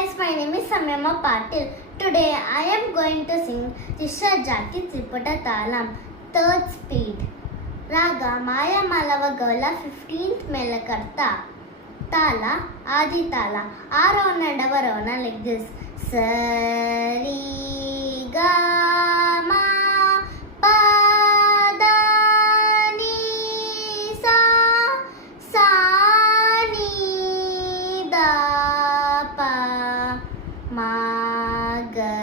guys, my name is Samyama Patil. Today I am going to sing Tisha Jati Tripata Talam, third speed. Raga Maya Malava Gaula 15th Melakarta. Tala, Adi Tala, Arona Davarona like this. Sari Ga Ma Pa Da Ni Sa Sa Ni Da Pa Ma Ga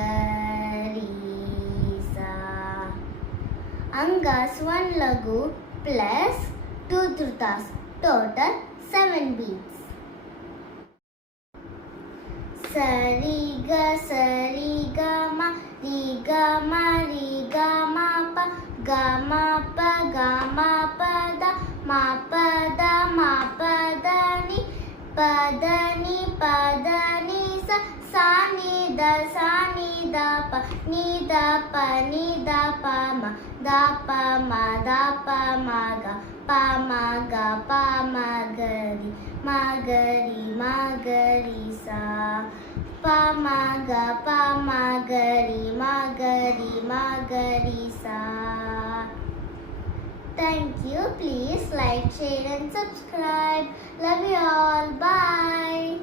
Ri Sa. Angas 1 lagu plus 2 dhrutas. Total 7 beats. Sari ga ma ri ga ma pa da ma pa da ni pa da ni sa ni da pa ni da pa ma da pa ma ga pa ma ga ri sa pa ma ga ri sa. Thank you. Please like, share and subscribe. Love you all. Bye.